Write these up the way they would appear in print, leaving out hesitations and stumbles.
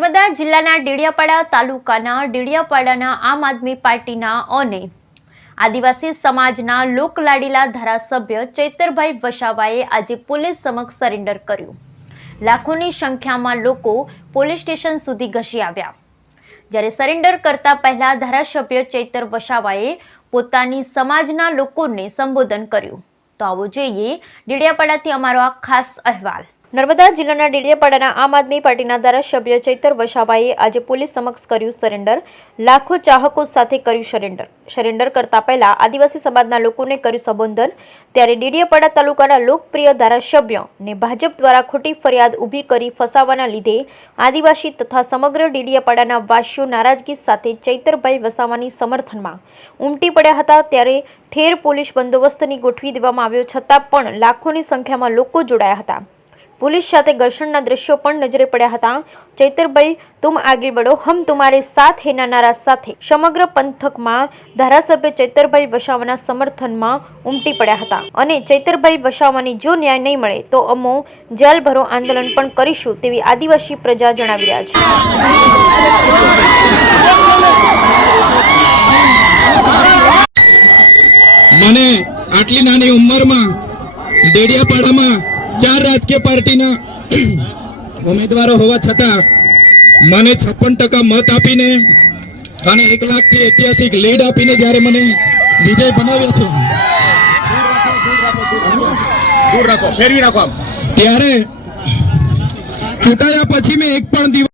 નર્મદા જિલ્લાના ડેડિયાપાડા તાલુકાના ડેડિયાપાડાના આમ આદમી પાર્ટીના અને આદિવાસી સમાજના લોકલાડીલા ધારાસભ્ય ચૈતરભાઈ વસાવાએ આજે પોલીસ સમક્ષ સરેન્ડર કર્યું। લાખોની સંખ્યામાં લોકો પોલીસ સ્ટેશન સુધી ઘસી આવ્યા। જ્યારે સરેન્ડર કરતા પહેલા ધારાસભ્ય ચૈતર વસાવાએ પોતાની સમાજના લોકોને સંબોધન કર્યું। તો આવો જોઈએ ડેડિયાપાડાથી અમારો આ ખાસ અહેવાલ। નર્મદા જિલ્લાના ડેડિયાપાડાના આમ આદમી પાર્ટીના ધારાસભ્ય ચૈતર વસાવાએ આજે પોલીસ સમક્ષ કર્યું સરેન્ડર। લાખો ચાહકો સાથે કર્યું સરેન્ડર કરતા પહેલા આદિવાસી સમાજના લોકોને કર્યું સંબોધન। ત્યારે ડેડિયાપાડા તાલુકાના લોકપ્રિય ધારાસભ્ય ને ભાજપ દ્વારા ખોટી ફરિયાદ ઊભી કરી ફસાવાના લીધે આદિવાસી તથા સમગ્ર ડેડિયાપાડાના વાસીઓ નારાજગી સાથે ચૈતરભાઈ વસાવાની સમર્થનમાં ઉમટી પડ્યા હતા। ત્યારે ઠેર પોલીસ બંદોબસ્તની ગોઠવી દેવામાં આવ્યો છતાં પણ લાખોની સંખ્યામાં લોકો જોડાયા હતા। पुलिस साथे घर्षणना दृश्यों पण नजरे पड्या हता। चैतरभाई तुम आगे बढ़ो हम तुम्हारे साथ है ना नारा साथे समग्र पंथकमां धारासभ्य चैतरभाई वसावाना समर्थનમાં ઉમટી પડ્યા હતા અને ચૈતરભાઈ વસાવાને જો ન્યાય નહીં મળે તો અમો જેલ ભરો આંદોલન પણ કરીશું તેવી આદિવાસી પ્રજા જણાવી રહ્યા છે। મને આટલી નાની ઉંમરમાં ડેડિયાપાડામાં 4 રાજકીય પાર્ટીના ઉમેદવારો હોવા છતાં મને 56% મત આપીને અને 1 લાખથી ઐતિહાસિક લીડ આપીને જ્યારે મને વિજય બનાવ્યો છે દૂર રાખો ફેરવી રાખો ત્યારે ચૂંટાયા પછી મેં એક પણ દિવસ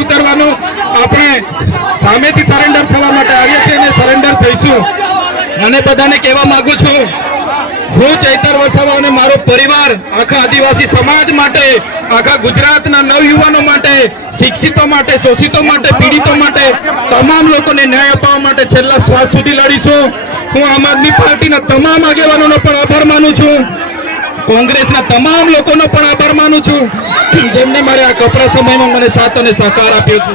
ઉતરવાનું આપણે સામેથી સરેન્ડર થવા માટે આવ્યા છીએ અને સરેન્ડર થઈશું. અને બધાને કહેવા માંગુ છું, હું ચૈતર વસાવા અને મારો પરિવાર આખા આદિવાસી સમાજ માટે, આખા ગુજરાતના નવયુવાનો માટે, શિક્ષિતો માટે, શોષિતો માટે, પીડિતો માટે, તમામ લોકોને ન્યાય અપાવવા માટે છેલ્લા શ્વાસ સુધી લડીશું. હું આમ આદમી પાર્ટીના તમામ આગેવાનોનો પણ આભાર માનું છું, કોંગ્રેસના તમામ લોકોનો પણ આભાર માનું છું, જેમને મારે આ કપરા સમયમાં મને સાથ અને સહકાર આપ્યો છે.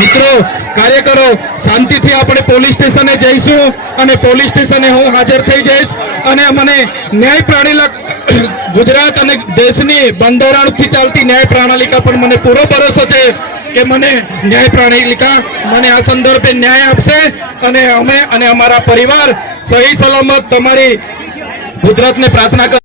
મિત્રો, કાર્યકરો, શાંતિથી આપણે પોલીસ સ્ટેશને જઈશું અને પોલીસ સ્ટેશને હું હાજર થઈ જઈશ અને મને ન્યાય પ્રણાલિકા ગુજરાત અને દેશની બંધારણથી ચાલતી ન્યાય પ્રણાલિકા પર મને પૂરો ભરોસો છે કે મને ન્યાય પ્રણાલિકા મને આ સંદર્ભે ન્યાય આપશે અને અમે અને અમારા પરિવાર સહી સલામત તમારી ગુજરાતને પ્રાર્થના કર.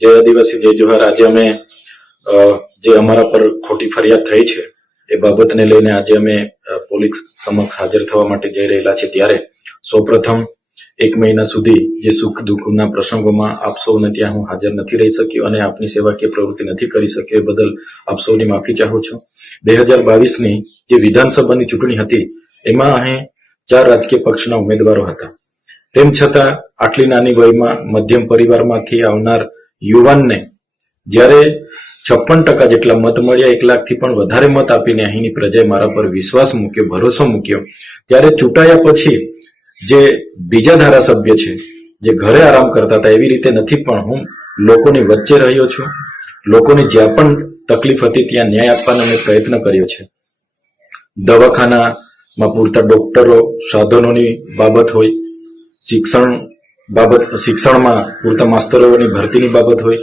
જય આદિવાસી જય જોહાર. આજે અમે જે અમારા પર ખોટી ફરિયાદ થઈ છે એ બાબતને લઈને આજે અમે પોલીસ સમક્ષ હાજર થવા માટે જઈ રહેલા છે. ત્યારે સૌપ્રથમ 1 મહિના સુધી જે સુખ દુઃખના પ્રસંગોમાં આપ સૌને ત્યાં હું હાજર નથી રહી શક્યો અને આપની સેવાકીય પ્રવૃત્તિ નથી કરી શક્યો એ બદલ આપ સૌની માફી ચાહું છું. 2022ની જે વિધાનસભાની ચૂંટણી હતી એમાં અહીં 4 રાજકીય પક્ષના ઉમેદવારો હતા. તેમ છતાં આટલી નાની વયમાં મધ્યમ પરિવારમાંથી આવનાર યુવાનને જ્યારે 56% જેટલા મત મળ્યા, 1 લાખથી પણ વધારે મત આપીને અહીંની પ્રજાએ મારા પર વિશ્વાસ મૂક્યો, ભરોસો મૂક્યો, ત્યારે ચૂંટાયા પછી જે બીજા ધારાસભ્ય છે જે ઘરે આરામ કરતા હતા એવી રીતે નથી, પણ હું લોકોની વચ્ચે રહ્યો છું. લોકોની જ્યાં પણ તકલીફ હતી ત્યાં ન્યાય આપવાનો મેં પ્રયત્ન કર્યો છે. દવાખાનામાં પૂરતા ડોક્ટરો, સાધનોની બાબત હોય, શિક્ષણમાં પૂરતા માસ્તરોની ભરતીની બાબત હોય,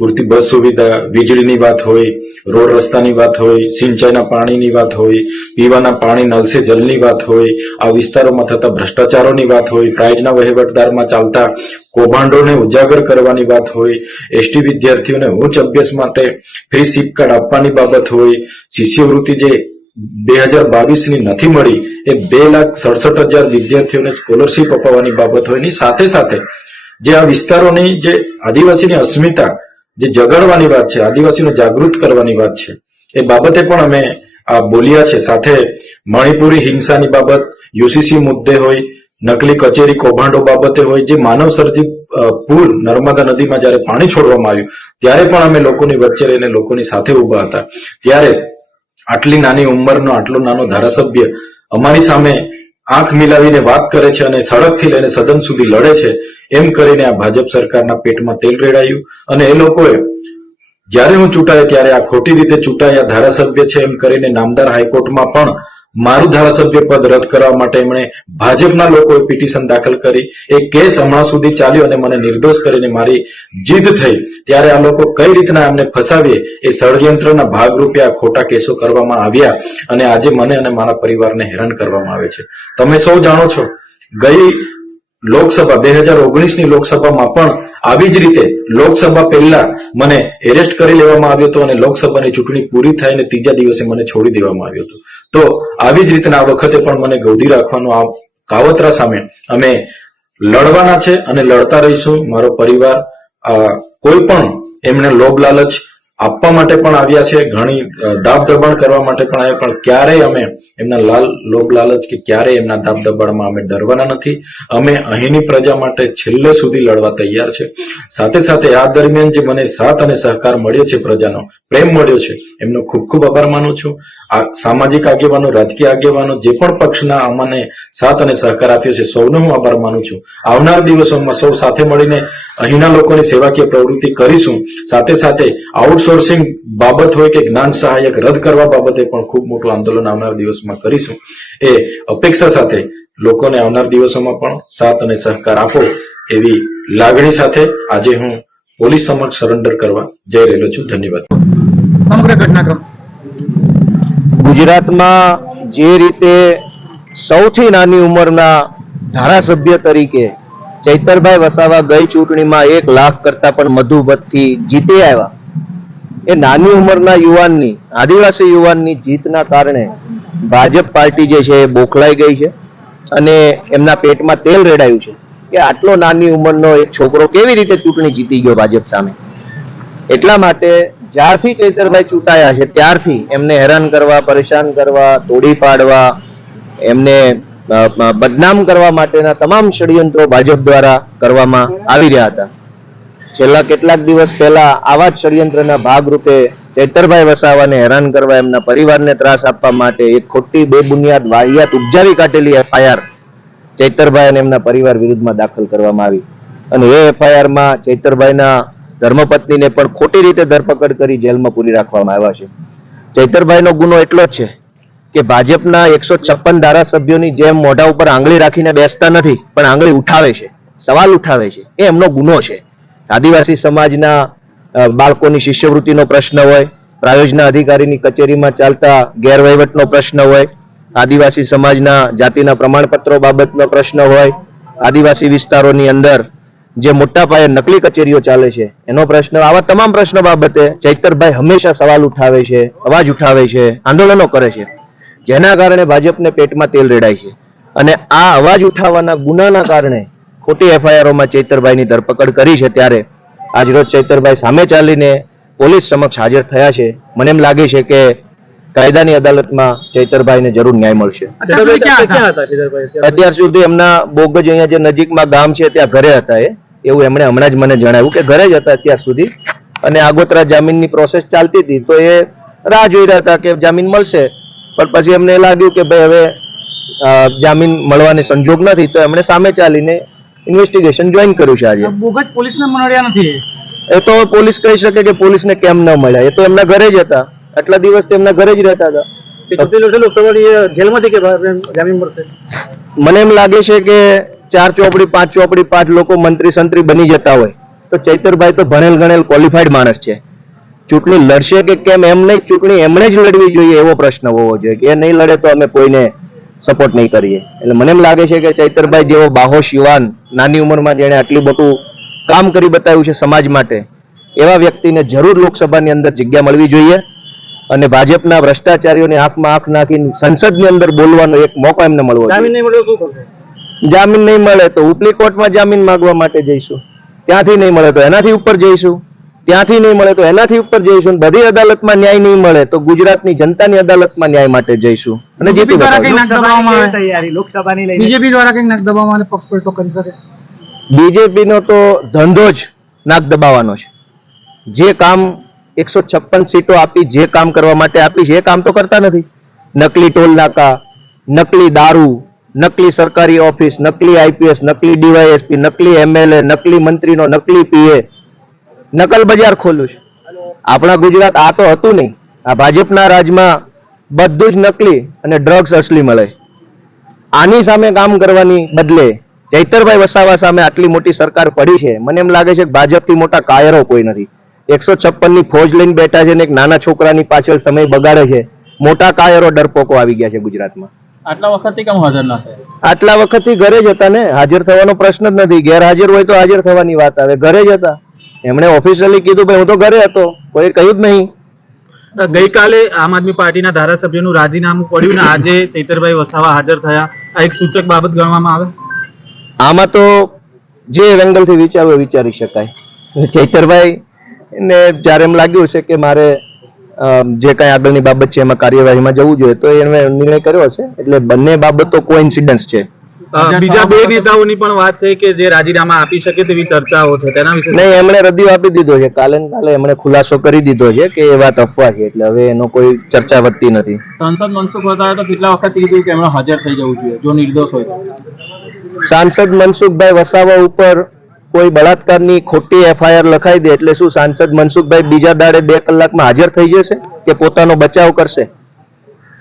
પૂરતી બસ સુવિધા, વીજળીની વાત હોય, રોડ રસ્તાની વાત હોય, સિંચાઈના પાણીની વાત હોય, પીવાના પાણી નળ સે જલની વાત હોય, આ વિસ્તારોમાં થતા ભ્રષ્ટાચારોની વાત હોય, પ્રાઇઝના વહીવટદારમાં ચાલતા કૌભાંડોને ઉજાગર કરવાની વાત હોય, એસટી વિદ્યાર્થીઓને ઉચ્ચ અભ્યાસ માટે ફ્રી સિપ કાર્ડ આપવાની બાબત હોય, શિષ્યવૃત્તિ જે 2022ની નથી મળી એ 2,67,000 વિદ્યાર્થીઓને સ્કોલરશીપ અપાવવાની બાબત હોય. એની સાથે સાથે જે આ વિસ્તારોની જે આદિવાસીની અસ્મિતા જે જગાડવાની વાત છે, આદિવાસીઓને જાગૃત કરવાની વાત છે, એ બાબતે પણ અમે આ બોલ્યા છે. સાથે મણિપુરી હિંસાની બાબત, યુસીસી મુદ્દે હોય, નકલી કચેરી કૌભાંડો બાબતે હોય, જે માનવ સર્જિત પુલ નર્મદા નદીમાં જયારે પાણી છોડવામાં આવ્યું ત્યારે પણ અમે લોકોની વચ્ચે રહીને લોકોની સાથે ઉભા હતા. ત્યારે આટલી નાની ઉંમરનો આટલો નાનો ધારાસભ્ય અમારી સામે આંખ મિલાવીને વાત કરે છે અને સડકથી લઈને સદન સુધી લડે છે, એમ કરીને આ ભાજપ સરકારના પેટમાં તેલ રેડાયું. અને એ લોકોએ જ્યારે હું ચૂંટાયો ત્યારે આ ખોટી રીતે ચૂંટાયા ધારાસભ્ય છે એમ કરીને નામદાર હાઈકોર્ટમાં પણ મારું ધારાસભ્ય પદ રદ કરવા માટે એમણે ભાજપના લોકોએ પિટિશન દાખલ કરી. એ કેસ હમણાં સુધી ચાલ્યો અને મને નિર્દોષ કરીને મારી જીત થઈ. ત્યારે આ લોકો કઈ રીતના અમને ફસાવીએ એ ષડયંત્રના ભાગરૂપે આ ખોટા કેસો કરવામાં આવ્યા અને આજે મને અને મારા પરિવારને હેરાન કરવામાં આવે છે. તમે સૌ જાણો છો, ગઈ લોકસભા 2019ની લોકસભામાં પણ આવી જ રીતે લોકસભા પહેલા મને એરેસ્ટ કરી લેવામાં આવ્યો હતો અને લોકસભાની ચૂંટણી પૂરી થઈને 3જા દિવસે મને છોડી દેવામાં આવ્યો હતો. તો આવી જ રીતના આ વખતે પણ મને ગૌધી રાખવાનો આ કાવતરા સામે અમે લડવાના છે અને લડતા રહીશું. મારો પરિવાર કોઈ પણ એમને લોભ લાલચ આપવા માટે પણ આવ્યા છે, ઘણી દાબ દબાણ કરવા માટે પણ આવ્યા, પણ ક્યારેય અમે એમના લોભ લાલચ કે ક્યારેય એમના દાબ દબાણમાં અમે ડરવાના નથી. અમે અહીંની પ્રજા માટે છેલ્લે સુધી લડવા તૈયાર છે. સાથે સાથે આ દરમિયાન જે મને સાથ અને સહકાર મળ્યો છે, પ્રજાનો પ્રેમ મળ્યો છે, એમનો ખૂબ ખૂબ આભાર માનું છું. આ સામાજિક આગેવાનો, રાજકીય આગેવાનો, જે પણ પક્ષના અમને સાથ અને સહકાર આપ્યો છે, સૌનો હું આભાર માનું છું. આવનાર દિવસોમાં સૌ સાથે મળીને અહીંના લોકોની સેવાકીય પ્રવૃત્તિ કરીશું. સાથે સાથે આઉટસોર્સિંગ બાબત હોય કે જ્ઞાન સહાયક રદ કરવા બાબતે પણ ખૂબ મોટું આંદોલન આવનાર દિવસમાં કરીશું. એ અપેક્ષા સાથે લોકોને આવનાર દિવસોમાં પણ સાથ અને સહકાર આપો એવી લાગણી સાથે આજે હું પોલીસ સમક્ષ સરેન્ડર કરવા જઈ રહેલો છું. ધન્યવાદ. સમગ્ર ઘટનાક્રમ ગુજરાતમાં જે રીતે સૌથી નાની ઉંમરના ધારાસભ્ય તરીકે ચૈતરભાઈ વસાવા ગઈ ચૂંટણીમાં 1 લાખ કરતા પણ વધુ મતથી જીતી આવ્યા, એ નાની ઉંમરના યુવાનની, આદિવાસી યુવાનની જીતના કારણે ભાજપ પાર્ટી જે છે એ બોખલાઈ ગઈ છે અને એમના પેટમાં તેલ રેડાયું છે કે આટલો નાની ઉંમરનો એક છોકરો કેવી રીતે ચૂંટણી જીતી ગયો ભાજપ સામે. એટલા માટે જ્યારથી ચૈતરભાઈ ચૂંટાયા છે ત્યારથી એમને હેરાન કરવા, પરેશાન કરવા, તોડી પાડવા, એમને બદનામ કરવા માટેના તમામ ષડયંત્રો ભાજપ દ્વારા કરવામાં આવી રહ્યા હતા. છેલ્લા કેટલાક દિવસ પહેલા આવા જ ષડયંત્રના ભાગરૂપે ચૈતરભાઈ વસાવાને હેરાન કરવા, એમના પરિવારને ત્રાસ આપવા માટે એક ખોટી બેબુનિયાદ વાહિયાત ઉપજાવી કાઢેલી FIR ચૈતરભાઈ અને એમના પરિવાર વિરુદ્ધમાં દાખલ કરવામાં આવી અને એ FIR-માં ચૈતરભાઈના ધર્મપત્નીને પણ ખોટી રીતે ધરપકડ કરી જેલમાં પૂરી રાખવામાં આવ્યા છે. ચૈતરભાઈનો ગુનો એટલો જ છે કે ભાજપના 156 ધારાસભ્યોની જેમ મોઢા ઉપર આંગળી રાખીને બેસતા નથી, પણ આંગળી ઉઠાવે છે, સવાલ ઉઠાવે છે. એ એમનો ગુનો છે. આદિવાસી સમાજના બાળકોની શિષ્યવૃત્તિનો પ્રશ્ન હોય, પ્રાયોજના અધિકારીની કચેરીમાં ચાલતા ગેરવહીવટનો પ્રશ્ન હોય, આદિવાસી સમાજના જાતિના પ્રમાણપત્રો બાબતનો પ્રશ્ન હોય, આદિવાસી વિસ્તારોની અંદર જે મોટા પાયે નકલી કચેરીઓ ચાલે છે એનો પ્રશ્ન, આવા તમામ પ્રશ્નો બાબતે ચૈતરભાઈ હંમેશા સવાલ ઉઠાવે છે, અવાજ ઉઠાવે છે, આંદોલનો કરે છે, જેના કારણે ભાજપને પેટમાં તેલ રેડાય છે. અને આ અવાજ ઉઠાવવાના ગુનાના કારણે ખોટી FIR-ઓમાં ચૈતરભાઈની ધરપકડ કરી છે. ત્યારે આજરોજ ચૈતરભાઈ સામે ચાલીને પોલીસ સમક્ષ હાજર થયા છે. મને એમ લાગે છે કે કાયદાની અદાલતમાં ચૈતરભાઈને જરૂર ન્યાય મળશે. અત્યાર સુધી એમના બોગજ અહીંયા જે નજીકમાં ગામ છે ત્યાં ઘરે હતા, એવું એમણે હમણાં જ મને જણાવ્યું કે ઘરે જ હતા અત્યાર સુધી અને આગોતરા જામીનની પ્રોસેસ ચાલતી હતી, તો એ રાહ જોઈ રહ્યા હતા કે જામીન મળશે. પણ પછી એમને લાગ્યું કે ભાઈ હવે જામીન મળવાની સંજોગ નથી, તો એમણે સામે ચાલીને ઇન્વેસ્ટિગેશન જોઈન કર્યું છે. આજે બોગસ પોલીસને મળ્યા નથી, એ તો પોલીસ કહી શકે કે પોલીસને કેમ ન મળ્યા, એ તો એમના ઘરે જ હતા, આટલા દિવસ તેમના ઘરે જ રહેતા હતા. જેલમાંથી કે જામીન મળશે? મને એમ લાગે છે કે 4 ચોપડી 5 ચોપડી 5 લોકો મંત્રી સંત્રી બની જતા હોય તો ચૈતરભાઈ તો ભણેલ ગણેલ ક્વોલિફાઈડ માણસ છે. ચૂંટણી લડશે કે કેમ એમ નહીં, ચૂંટણી એમણે જ લડવી જોઈએ એવો પ્રશ્ન હોવો જોઈએ કે એ નહીં લડે તો અમે કોઈને સપોર્ટ નહીં કરીએ. એટલે મને એમ લાગે છે કે ચૈતરભાઈ જેવો બાહોશ યુવાન, નાની ઉંમરમાં જેણે આટલું મોટું કામ કરી બતાવ્યું છે સમાજ માટે, એવા વ્યક્તિને જરૂર લોકસભાની અંદર જગ્યા મળવી જોઈએ અને ભાજપના ભ્રષ્ટાચારીઓની આંખમાં આંખ નાખીને સંસદની અંદર બોલવાનો એક મોકો એમને મળવો જોઈએ. જામીન નહીં મળે શું કરશે? જામીન નહીં મળે તો ઉપલી કોર્ટમાં જામીન માંગવા માટે જઈશું, ત્યાંથી નહીં મળે તો એનાથી ઉપર જઈશું, ત્યાંથી નહીં મળે તો એનાથી ઉપર જઈશું. બધી અદાલતમાં ન્યાય નહીં મળે તો ગુજરાતની જનતાની અદાલતમાં ન્યાય માટે જઈશું અને જીતી બતાવીશું. બીજેપી દ્વારા કંઈક નાક દબાવવામાં અને પક્ષ પલટો કરી શકે? બીજેપીનો તો ધંધો જ નાક દબાવવાનો છે. જે કામ 156 સીટો આપી, જે કામ કરવા માટે આપી છે એ કામ તો કરતા નથી. નકલી ટોલ નાકા, નકલી દારૂ, નકલી સરકારી ઓફિસ, નકલી IPS, નકલી DYSP, નકલી MLA, નકલી મંત્રીનો નકલી PA, નકલ બજાર ખોલ્યું છે. આપણા ગુજરાત આ તો હતું નહીં. આ ભાજપના રાજમાં બધું જ નકલી અને ડ્રગ્સ અસલી મળે. આની સામે કામ કરવાની બદલે ચૈતરભાઈ વસાવા સામે આટલી મોટી સરકાર પડી છે. મને એમ લાગે છે કે ભાજપથી મોટા કાયરો કોઈ નથી. 156 ની ફોજ લઈને બેઠા છે ને એક નાના છોકરાની પાછળ સમય બગાડે છે. મોટા કાયરો ડરપોકો આવી ગયા છે ગુજરાતમાં. આટલા વખતથી કેમ હાજર ના થયા? આટલા વખતથી ઘરે જ હતા ને, હાજર થવાનો પ્રશ્ન જ નથી. ગેરહાજર હોય તો હાજર થવાની વાત આવે, ઘરે જ હતા. એમણે ઓફિશિયલી કીધું ભાઈ હું તો ઘરે હતો, કોઈ કહ્યું જ નહીં. ગઈકાલે આમ આદમી પાર્ટીના ધારાસભ્યનું રાજીનામું પડ્યું ને આજે ચૈતરભાઈ વસાવા હાજર થયા, આ એક સૂચક બાબત ગણવામાં આવે? આમાં તો જે એંગલથી વિચારવું વિચારી શકાય. ચૈતરભાઈ ને જ્યારે એમ લાગ્યું છે કે મારે જે કઈ આગળની બાબત છે એમાં કાર્યવાહીમાં જવું જોઈએ તો એને નિર્ણય કર્યો છે. એટલે બંને બાબતો કોઇન્સિડન્સ છે. બીજા બે નેતાઓની પણ વાત છે કે જે રાજીનામા આપી શકે તેવી ચર્ચાઓ છે, તેના વિશે નહીં, એમણે રદિયો આપી દીધો છે. કાલે ને કાલે એમણે ખુલાસો કરી દીધો છે કે એ વાત અફવા છે, એટલે હવે એનો કોઈ ચર્ચા વધતી નથી. સાંસદ મનસુખ વસાવાએ તો કેટલા વખત કીધું કે એમણે હાજર થઈ જવું જોઈએ જો નિર્દોષ હોય તો. સાંસદ મનસુખભાઈ વસાવા ઉપર કોઈ બળાત્કારની ખોટી એફઆઈઆર લખાઈ દે એટલે શું સાંસદ મનસુખભાઈ બીજા દાડે 2 કલાકમાં હાજર થઈ જશે કે પોતાનો બચાવ કરશે?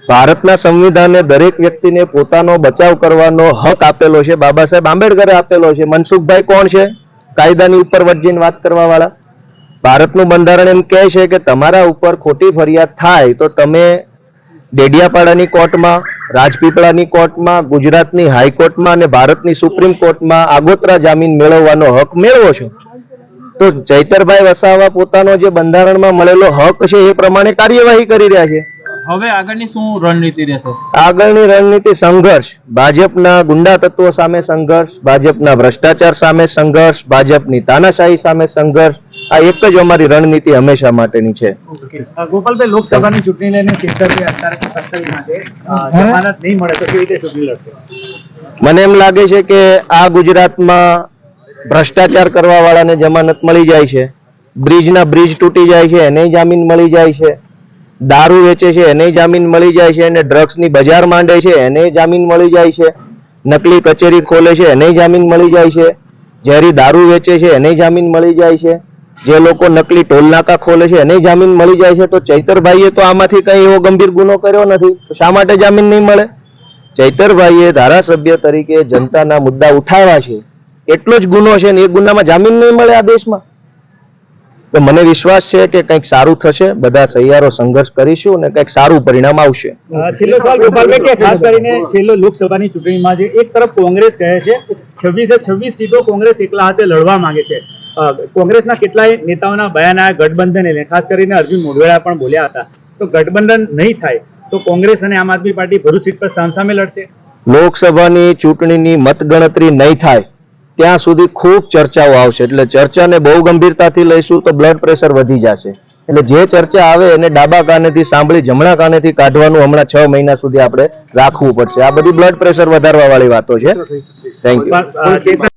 ભારતના સંવિધાને દરેક વ્યક્તિને પોતાનો બચાવ કરવાનો હક આપેલો છે, બાબા સાહેબ આંબેડકરે આપેલો છે. મનસુખભાઈ કોણ છે? કાયદાની ઉપર વચ્ચેની વાત કરવા વાળા. ભારતનું બંધારણ એમ કહે છે કે તમારા ઉપર ખોટી ફરિયાદ થાય તો તમે ડેડિયાપાડાની કોર્ટમાં, રાજપીપળાની કોર્ટમાં, ગુજરાતની હાઈકોર્ટમાં અને ભારતની સુપ્રીમ કોર્ટમાં આગોતરા જામીન મેળવવાનો હક મેળવો છો. તો ચૈતરભાઈ વસાવા પોતાનો જે બંધારણમાં મળેલો હક છે એ પ્રમાણે કાર્યવાહી કરી રહ્યા છે. હવે આગળની શું રણનીતિ રહેશે? આગળની રણનીતિ સંઘર્ષ, ભાજપના ગુંડા તત્વો સામે સંઘર્ષ, ભાજપના ભ્રષ્ટાચાર સામે સંઘર્ષ, ભાજપની તાનાશાહી સામે સંઘર્ષ. આ એક જ અમારી રણનીતિ હંમેશા માટેની છે. ગોપાલભાઈ, લોકસભાની ચૂંટણી લઈને ચિંતનભાઈ અત્યારે કસ્ટડીમાં છે, જમાનત નહીં મળે તો કેવી રીતે ચૂંટણી લડશે? મને એમ લાગે છે કે આ ગુજરાતમાં ભ્રષ્ટાચાર કરવા વાળાને જમાનત મળી જાય છે, બ્રિજ તૂટી જાય છે એને જામીન મળી જાય છે, દારૂ વેચે છે એને જામીન મળી જાય છે, અને ડ્રગ્સની બજાર માંડે છે એને જામીન મળી જાય છે, નકલી કચેરી ખોલે છે એને જામીન મળી જાય છે, ઝેરી દારૂ વેચે છે એને જામીન મળી જાય છે, જે લોકો નકલી ટોલ નાકા ખોલે છે એને જામીન મળી જાય છે. તો ચૈતરભાઈએ તો આમાંથી કઈ એવો ગંભીર ગુનો કર્યો નથી, શા માટે જામીન નહીં મળે? ચૈતરભાઈએ ધારાસભ્ય તરીકે જનતાના મુદ્દા ઉઠાવ્યા છે, એટલો જ ગુનો છે ને એ ગુનામાં જામીન નહીં મળે આ દેશમાં? તો મને વિશ્વાસ છે કે કંઈક સારું થશે, બધા સહિયારો સંઘર્ષ કરીશું અને કંઈક સારું પરિણામ આવશે. છેલ્લો સવાલ ગોપાલભાઈ, કે ખાસ કરીને છેલ્લો લોકસભાની ચૂંટણીમાં જે એક તરફ કોંગ્રેસ કહે છે 26 સીટો કોંગ્રેસ એકલા હાથે લડવા માંગે છે, કોંગ્રેસના કેટલાય નેતાઓના બયાન આવ્યા ગઠબંધન, એટલે ખાસ કરીને અર્જુન મોઢવાડિયા પણ બોલ્યા હતા. તો ગઠબંધન નહીં થાય તો કોંગ્રેસ અને આમ આદમી પાર્ટી ભરૂચ સીટ પર સામસામે લડશે. લોકસભાની ચૂંટણીની મતગણતરી નહીં થાય ત્યાં સુધી ખૂબ ચર્ચાઓ આવશે, એટલે ચર્ચાને બહુ ગંભીરતાથી લઈશું તો બ્લડ પ્રેશર વધી જશે. એટલે જે ચર્ચા આવે એને ડાબા કાનેથી સાંભળી જમણા કાનેથી કાઢવાનું હમણાં 6 મહિના સુધી આપણે રાખવું પડશે. આ બધી બ્લડ પ્રેશર વધારવા વાળી વાતો છે. Thank you.